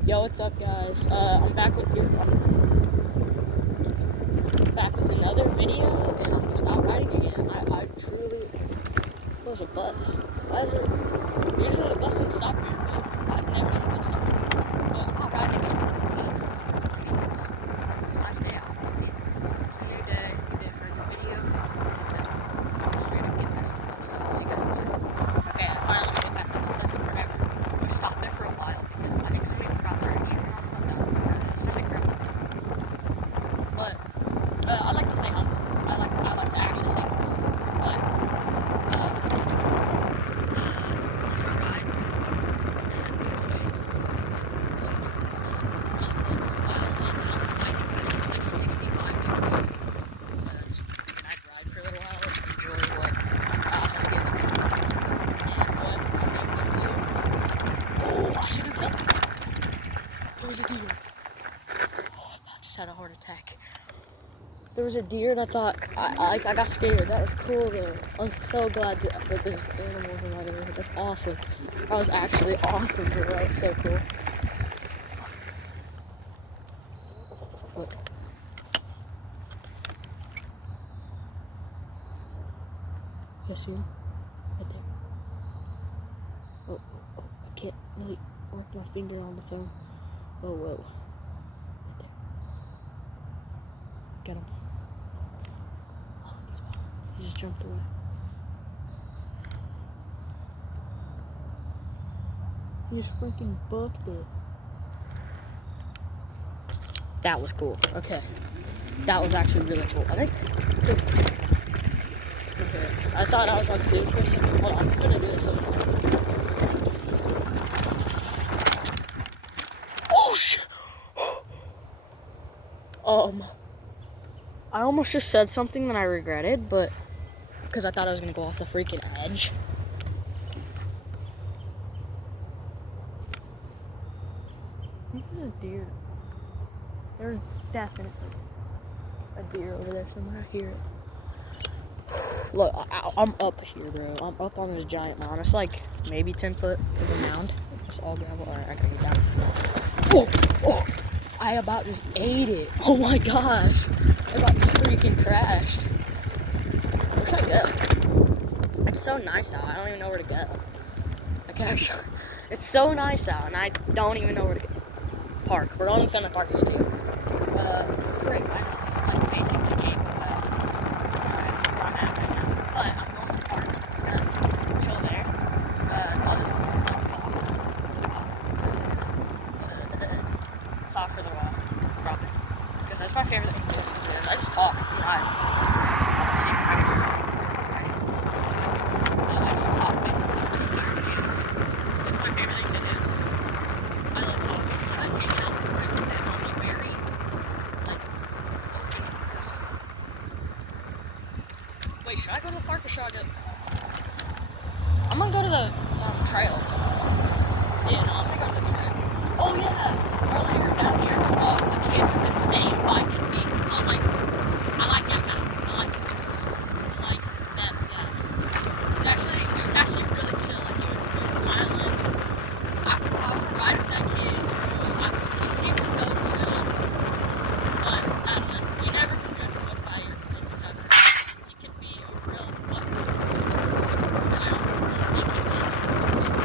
Yo, what's up, guys? I'm back with another video, and I'm gonna stop riding again. I truly was a bus. Why is it? Usually the bus doesn't stop here, but I've never seen a bus stop here. So I'm not riding again because it's a nice day out. It's a new day, different video. We're gonna get past the bus. So I'll see you guys in a second. Okay, I finally made it past the bus. That took forever. We stopped there for a while because I think somebody forgot their insurance. Somebody forgot. But I like to stay humble. I like to actually stay humble. But I'm gonna ride I'm excited. It's like 65 degrees. So I'd ride for a little while and enjoy what Cosmos gave me. And what I'm gonna do. Oh, I should have done that. There was a deer. Oh, I just had a heart attack. There was a deer and I thought, I got scared. That was cool though. I was so glad that there's animals in my neighborhood. That's awesome. That was actually awesome, bro. That was so cool. Look. You see him? Right there. Oh, I can't really work my finger on the phone. Oh, whoa. Right there. Get him. Oh, he just jumped away. He just freaking booked it. That was cool. Okay. That was actually really cool. I think. Okay. I thought I was on two for a second. Hold on. I'm gonna do this. Oh shit! I almost just said something that I regretted, but because I thought I was gonna go off the freaking edge. This is a deer. There's definitely a deer over there somewhere. I hear it. Look, I'm up here, bro. I'm up on this giant mound. It's like maybe 10 foot of a mound. It's all gravel. Alright, I gotta get down. Oh! I about just ate it. Oh my gosh. I about just freaking crashed. Where should I go? It's so nice out. I don't even know where to go. Like, actually, it's so nice out, and I don't even know where to go. Park. We're only finna park this video. Frick, I basically gave where I'm at right now. But I'm going to the park. I'm gonna chill there. I'll just talk for a little while. Probably. Because that's my favorite thing to do. I just talk. I'm not. See, I just talk basically. That's my favorite thing to do. I love talking. I like hanging out with friends that I'm a very, like, open person. Wait, should I go to the park or should I go? I'm gonna go to the trail. Yeah, no, I'm gonna go to the trail. Oh yeah! Earlier down here, I saw a kid with the same bike as me. I was like, I like that guy. I like that guy. He was actually really chill. Like he was smiling. I want to ride with that kid. He seems so chill. But I don't know. You never can judge a book by your book's cover. He could be a real book. I don't really think he is. He's just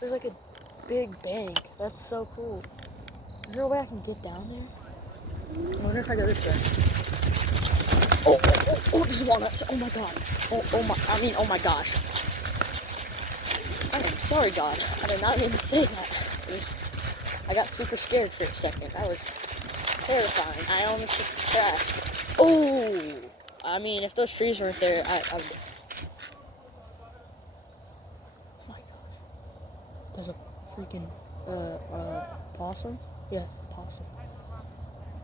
There's like a big bank. That's so cool. Is there a way I can get down there? I wonder if I go this way. Oh, this is walnuts. Oh my god. Oh my gosh. I am sorry, God. I did not mean to say that. I got super scared for a second. That was terrifying. I almost just crashed. Oh! I mean, if those trees weren't there, I would... Oh my gosh. There's a freaking, possum? Yes, possum.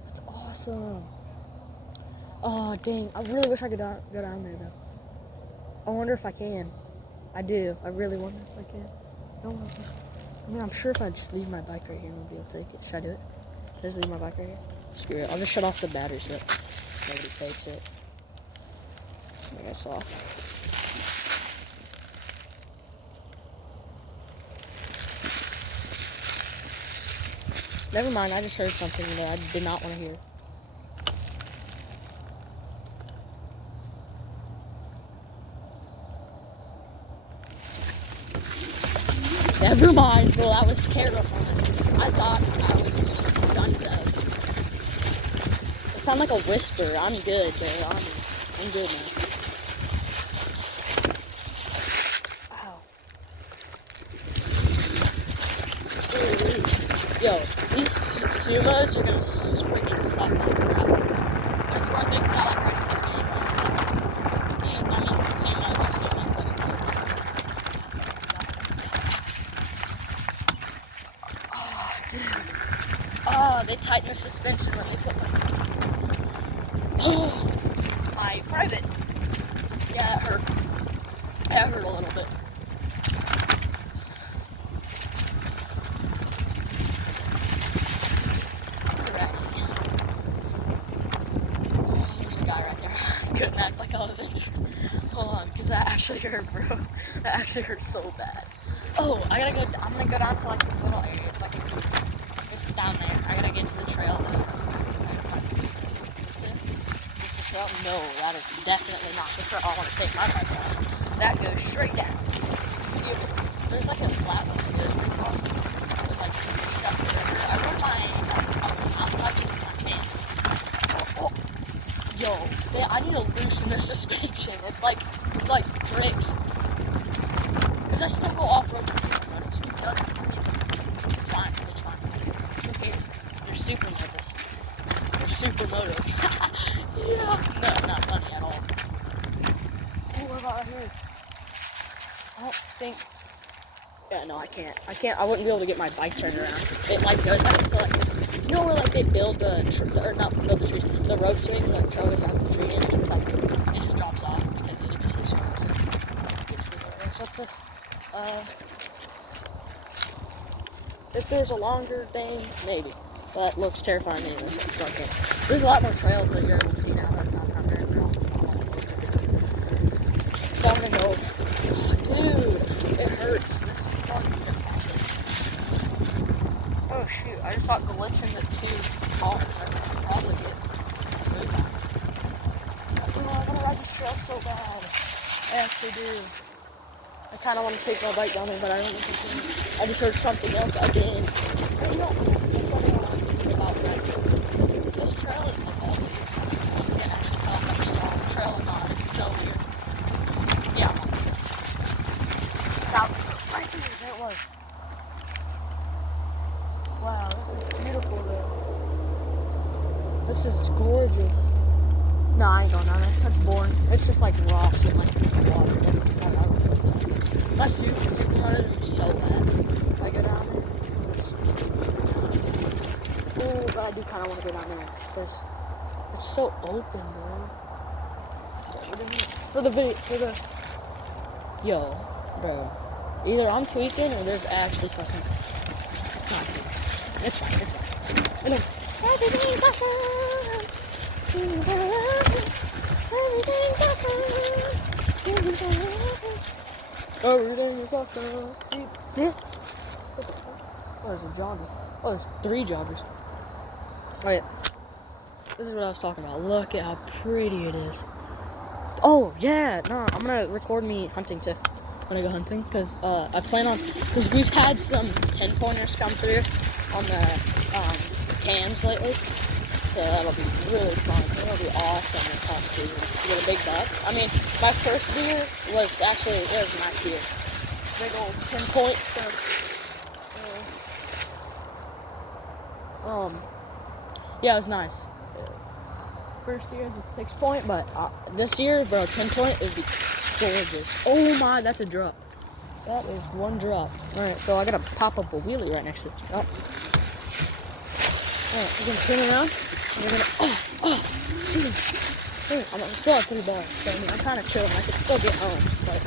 That's awesome. Oh, dang. I really wish I could go down there, though. I wonder if I can. I do. I really wonder if I can. I mean, I'm sure if I just leave my bike right here, maybe I'll take it. Should I do it? Just leave my bike right here? Screw it. I'll just shut off the battery so nobody takes it. I think I saw. Never mind, I just heard something that I did not want to hear. Never mind, bro, that was terrifying. I thought I was done to those. It sounded like a whisper. I'm good, bro. I'm good now. Ow. Yo, these sumos are gonna freaking suck on this crap. It's worth it because I like riding the game. Yeah, I mean, sumos are so much better. Oh, dude. Oh, they tighten the suspension when they put them. Oh, my private. Yeah, it hurt. Yeah, it hurt a little bit. Couldn't act like I was injured. Hold on, because that actually hurt, bro. That actually hurt so bad. Oh, I'm gonna go down to like this little area so I can just down there. I gotta get to the trail though. Is the trail? No, that is definitely not the trail I want to take my bike down. That goes straight down. There's like a flat one that goes pretty far. With like stuff there. I rode my mountain bike with my hand. Yo, I need to loosen the suspension. It's like bricks. Because I still go off-road with supermotors. It's fine. Who cares? They're supermotors. Yeah. No, not funny at all. Oh, what about right here? I don't think... Yeah, no, I can't. I wouldn't be able to get my bike turned around. It like goes out to like... You know where like they build the road swing where the trail goes down the tree and it just drops off because it just looks smart. So what's this? If there's a longer thing, maybe. But it looks terrifying anyway, so okay. There's a lot more trails that you're able to see now. That's not very real. Down the hill. Oh, dude, it hurts. This is fucking impossible. Oh shoot, I just saw glitching the two cars. I could probably get moved on. Oh, I want to ride this trail so bad. I actually do. I kind of want to take my bike down there, but I don't know if I can. I just heard something else again. Well, you know, that's what I want to think about right here. This trail is like that. You can actually tell if I'm strong on the trail or not. It's so weird. Yeah. Stop. Right here. There it was. Wow, this is beautiful though. This is gorgeous. No, I ain't going down there. That's boring. It's just like rocks and like water. My supermotor is so bad. If I go down there. Oh, but I do kind of want to go down there because it's so open, bro. For the yo, bro. Either I'm tweaking or there's actually something. It's fine. Everything's awesome. Everything's awesome. Oh, there's a jogger. Oh, there's 3 joggers. Wait. This is what I was talking about. Look at how pretty it is. Oh, yeah. No, I'm gonna record me hunting too. when I go hunting, because I plan on, because we've had some 10-pointers come through on the cams lately, so that'll be really fun. It'll be awesome this hunt season to get a big buck. I mean, my first deer was actually, it was a nice deer. Big old 10-point, so, yeah, it was nice. First year was a 6-point, but this year, bro, 10-point, it would be gorgeous. Oh my, that's a drop. That is one drop. Alright, so I gotta pop up a wheelie right next to it. Oh. Alright, we're gonna turn around. And we're gonna, I'm still at 3 bars, so I mean, I'm kind of chilling. I could still get home, but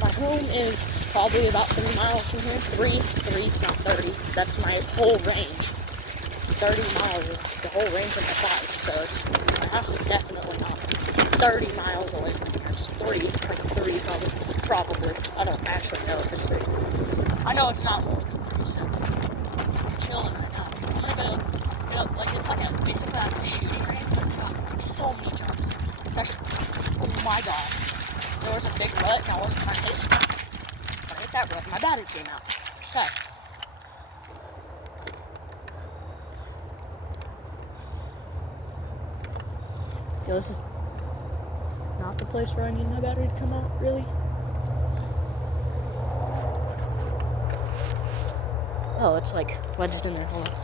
my home is probably about 3 miles from here. 3, not 30. That's my whole range. 30 miles is the whole range of my bike, so my house is definitely not 30 miles away from here. It's 3 probably. I don't actually know if it's 3. I know it's not more than 3, so I'm chilling right now. I'm gonna go, like, it's like basically like a shooting range, but it's got like so many jumps. It's actually, oh my god. There was a big rut, and I wasn't trying to hit it. But I hit that rut, and my battery came out. Okay. Yo, this is not the place where I need my battery to come out, really. Oh, it's like wedged in there. Hold on.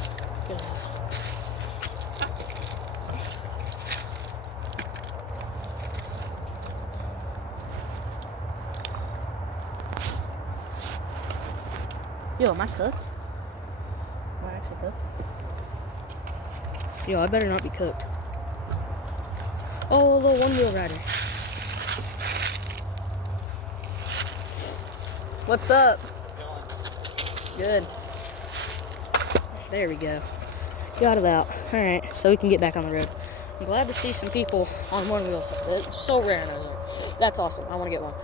Yo, am I cooked? Am I actually cooked? Yo, I better not be cooked. Oh, a little one-wheel rider. What's up? Good. There we go. Got it out. Alright, so we can get back on the road. I'm glad to see some people on one wheel. It's so rare in Ozark. That's awesome. I want to get one.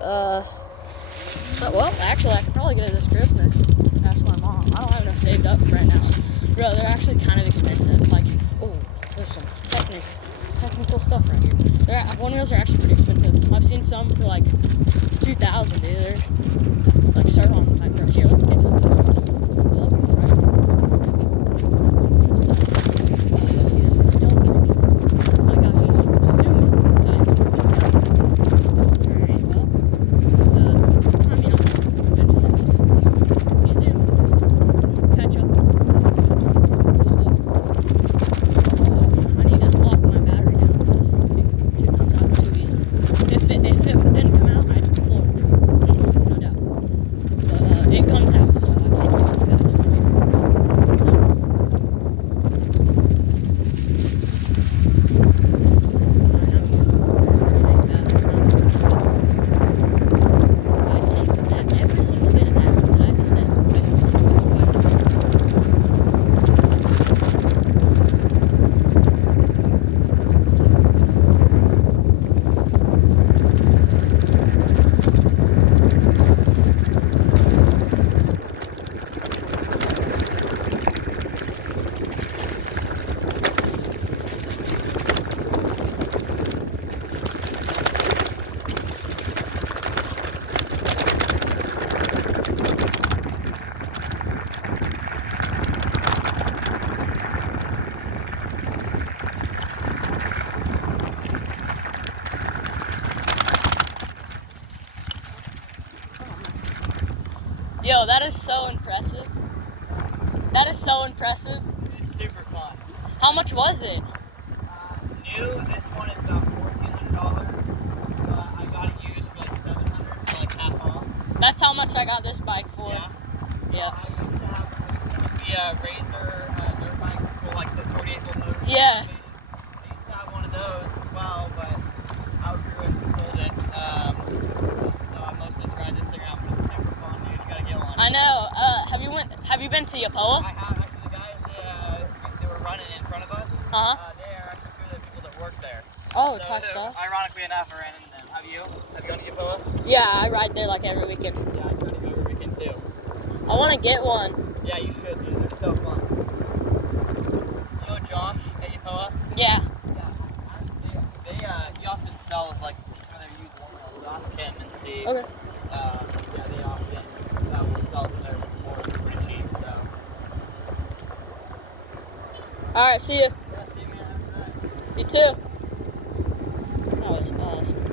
Well, actually, I could probably get it this Christmas. Ask my mom. I don't have enough saved up right now. Bro, they're actually kind of expensive. Like, oh, there's some technical stuff right here. One wheels are actually pretty expensive. I've seen some for like 2,000, dude. They're like start on high price. Here, let me get something. Yo, that is so impressive. That is so impressive. It's super fun. How much was it? New, this one is about $1,400. I got it used for like $700, so like half off. That's how much I got this bike for. Yeah. Yeah. I used to have the Razor dirt bikes for like the 48-volt motor. Yeah. I used to have one of those as well, but outgrew it and sold it. So I mostly just ride this thing around, but it's super fun, dude. You gotta get one. I know. Have you been to Yapoa? I have. Actually, the guys that were running in front of us, they are actually two of the people that work there. Oh, type so, stuff. ironically enough, I ran into them. Have you? Have you gone to Yapoa? Yeah, I ride there like every weekend. Yeah, I try to go every weekend too. I want to get one. Yeah, you should, dude. They're so fun. You know Josh at Yapoa? Yeah. Yeah. He often sells like some of their used one ask him and see. Okay. Yeah, they often sell them there for pretty cheap. So. All right, see ya. Yeah, see you, man. Have a good night. You too. That was awesome.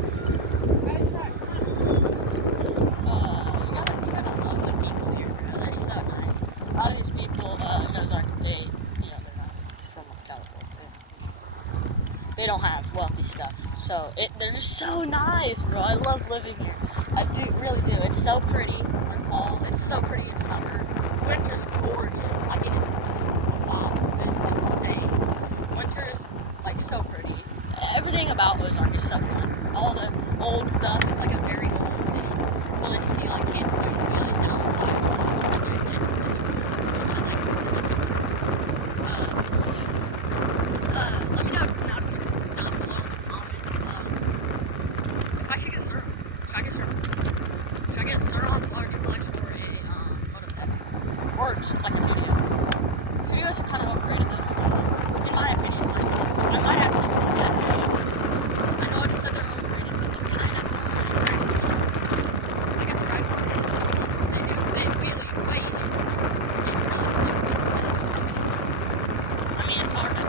You gotta love the people here, bro. They're so nice. A lot of these people in Ozark, they're not from California. They don't have wealthy stuff, so they're just so nice, bro. I love living here. I do, really do. It's so pretty in fall. It's so pretty in summer. Winter's gorgeous. Like, it is just wow. It's insane. Winter is like so pretty. Everything about Ozark is so fun. All the old stuff. It's like a very old city. So then you see like kids doing wheelies down the sidewalk. It's cool. It's cool. Let me know down below in the comments if I should get a Sur. Should I get a Sur? Should I get a Sur large flex or a Moto Tech? Or just like a Tudio? Tudios are kind of overrated though. In my opinion, I might actually just get a Tudio. I know I just said they're overrated, but they're kind of I got to ride one. They wheelie way easier than this. I mean, it's hard to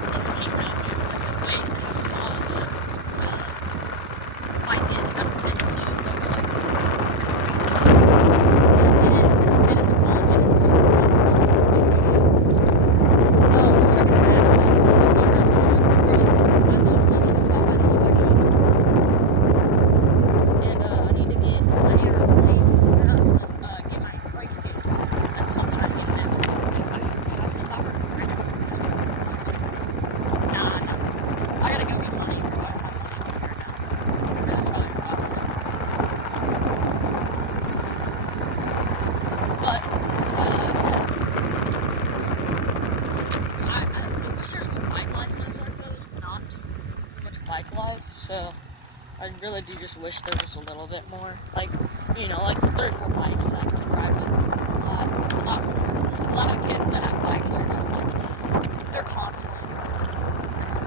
keep around here. Wait, how small the bike is. You gotta sit so over like. It is fun. It is super fun. Oh, I'm sure gonna add things. I love going to stop at the bike shops. And I need to replace, get my brakes changed. That's something I need to do. Should I just stop right now? Nah. I gotta go get money. I don't have money right now. That's probably gonna cost me. But, yeah. I wish there was more bike life in Ozark though. Not much bike life, so I really do just wish there was a little bit more. Like, like 3 or 4 bikes I could ride with. A lot more. A lot of kids that have bikes are just like, they're constantly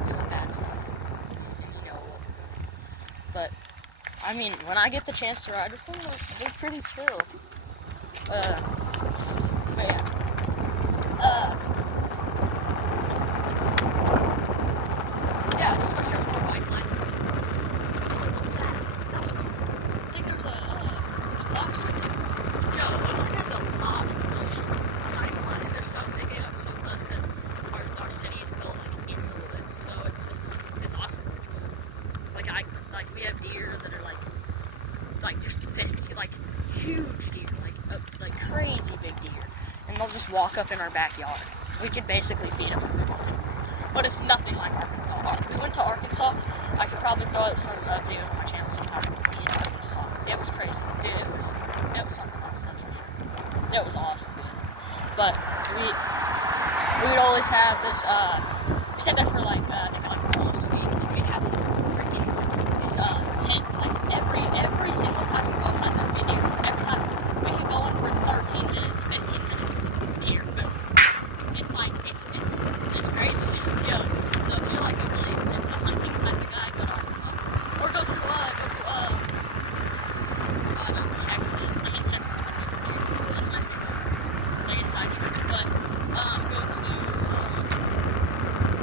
doing that stuff. But, I mean, when I get the chance to ride with them, they're pretty chill. But yeah. Yeah, I just wish there was more bike life. What was that? That was cool. I think there was a fox right there. Yo, Ozark has a lot of buildings. I'm not even lying. They're so, they get up so close because our city is built like in the woods. So it's awesome. It's cool. Like we have deer that are like just 50, like huge deer, like crazy big deer. And they'll just walk up in our backyard. We could basically feed them if we wanted. But it's nothing like Arkansas. We went to Arkansas. I could probably throw out some videos on my channel sometime in Arkansas. It was crazy. Dude, it was something else, that's for sure. It was awesome, dude. But we would always have this, we stayed there for I think almost a week. And we'd have this tent, like every single time we go outside there, we deer. Every time we could go in for 13 minutes, 15 minutes, deer, boom. It's like, it's crazy. Yo, so if you're like it's a hunting type of guy, go to Arkansas. Or go to Texas. I mean, Texas is pretty good for deer. That's nice people. They get sidetracked. But, go to,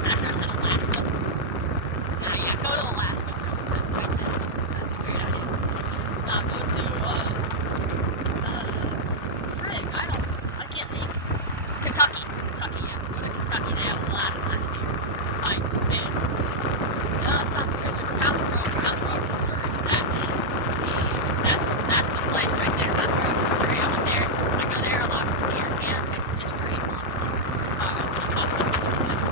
actually I said Alaska. Nah, yeah, go to Alaska for some good white tents. That's a great idea. Now go to, I can't think. Kentucky, yeah. Go to Kentucky. They have a lot of nice deer. Like, man. That sounds crazy. Mountain Grove, Missouri. That's the place right there. Mountain Grove, Missouri. I went there. I go there a lot for deer camp. It's great, honestly. I'm gonna talk about it real quick.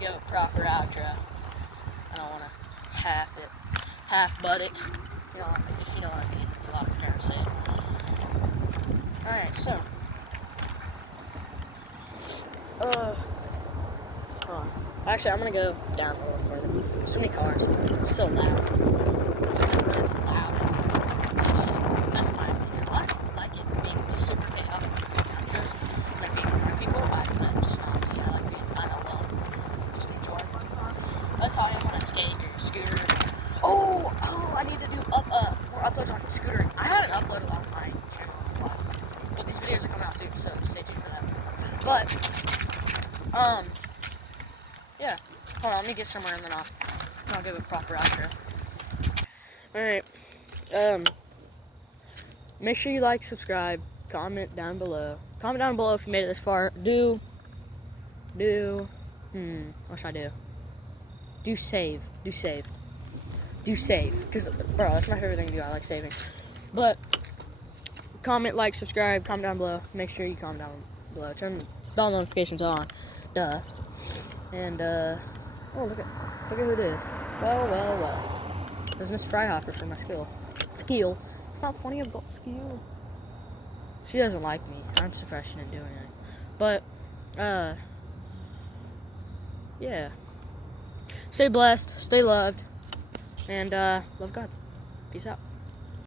Give a proper outro. I don't want to half butt it. If you know what I mean. A lot of parents say it. Alright, so. Hold on. Actually, I'm gonna go down a little further. So many cars. It's so loud. But, yeah. Hold on, let me get somewhere and then I'll give a proper outro. Alright. Make sure you like, subscribe, comment down below. Comment down below if you made it this far. What should I do? Do save. Because, bro, that's my favorite thing to do. I like saving. But, comment, like, subscribe, comment down below. Make sure you comment down below. Turn bell notifications on. Duh. And, oh, look at who it is. Well. There's Miss Fryhofer for my skill. It's not funny about skill. She doesn't like me. I'm surprised she didn't do anything. But, yeah. Stay blessed, stay loved, and love God. Peace out.